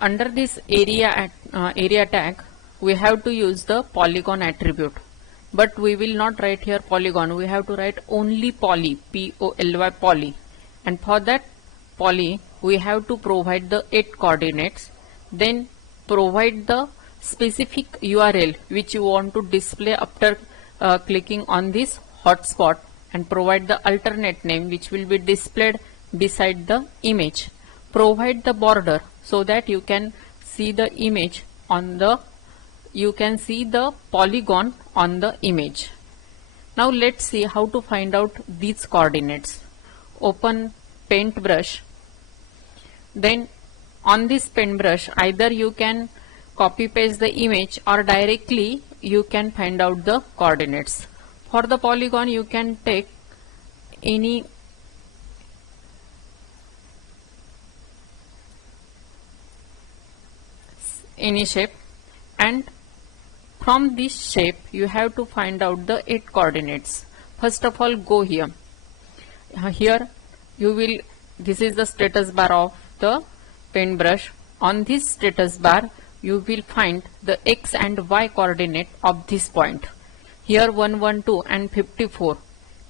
Under this area tag, we have to use the polygon attribute, but we will not write here polygon. We have to write only poly, P-O-L-Y, poly, and for that poly we have to provide the 8 coordinates, then provide the specific URL which you want to display after clicking on this hotspot, and provide the alternate name which will be displayed beside the image. Provide the border so that you can see the image on the polygon on the image. Now let's see how to find out these coordinates. Open paintbrush. Then on this paintbrush, either you can copy paste the image or directly you can find out the coordinates. For the polygon, you can take any shape, and from this shape you have to find out the 8 coordinates. First of all, go here. Here you will, this is the status bar of the paintbrush. On this status bar you will find the x and y coordinate of this point. Here 112 and 54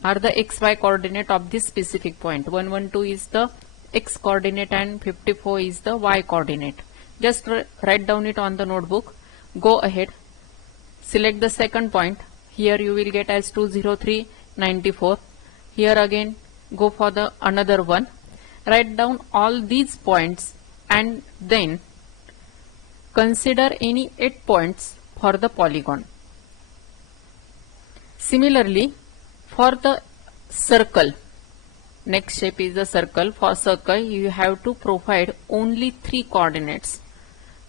are the xy coordinate of this specific point. 112 is the x coordinate and 54 is the y coordinate. Just write down it on the notebook. Go ahead, select the second point. Here you will get as 203, 94. Here again go for the another one. Write down all these points and then consider any 8 points for the polygon. Similarly, for the circle, next shape is the circle. For circle you have to provide only 3 coordinates.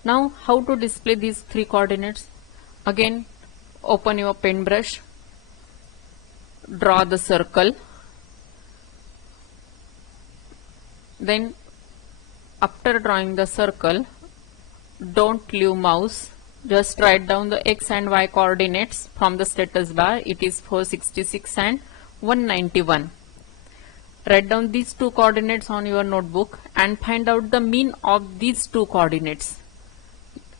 Now how to display these 3 coordinates? Again, open your paintbrush, draw the circle, then after drawing the circle, don't leave mouse, just write down the x and y coordinates from the status bar. It is 466 and 191. Write down these 2 coordinates on your notebook and find out the mean of these 2 coordinates.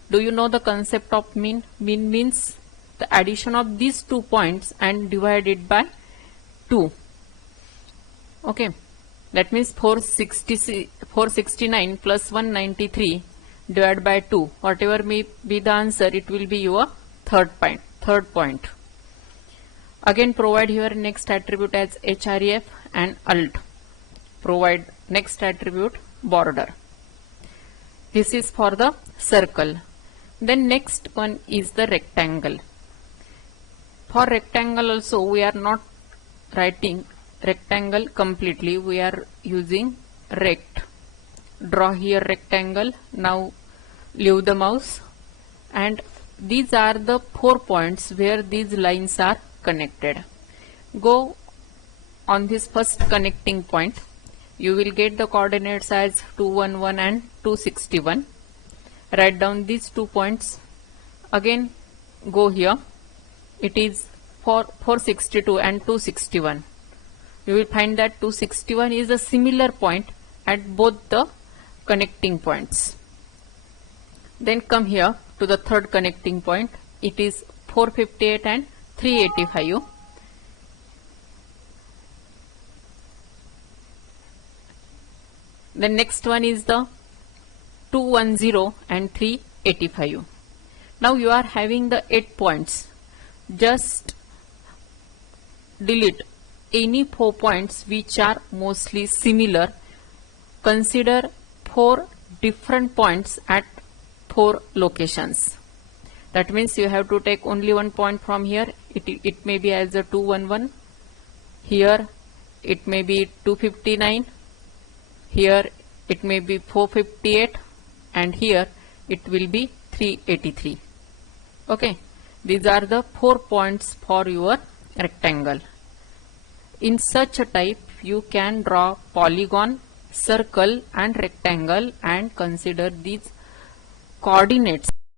Do you know the concept of mean? Mean means the addition of these 2 points and divided by 2. Okay, that means 469 plus 193 divided by 2. Whatever may be the answer, it will be your third point. Again, provide your next attribute as href and alt. Provide next attribute border. This is for the circle. Then next one is the rectangle. For rectangle also we are not writing rectangle completely, we are using rect. Draw here rectangle. Now leave the mouse, and these are the 4 points where these lines are connected. Go on this first connecting point. You will get the coordinates as 211 and 261. Write down these 2 points. Again go here. It is 462 and 261. You will find that 261 is a similar point at both the connecting points. Then come here to the third connecting point. It is 458 and 385. The next one is the 210 and 385. Now you are having the 8 points. Just delete any 4 points which are mostly similar. Consider 4 different points at 4 locations. That means you have to take only 1 point from here. It may be as a 211. Here it may be 259. Here it may be 458, and here it will be 383. Okay, these are the 4 points for your rectangle. In such a type you can draw polygon, circle and rectangle and consider these coordinates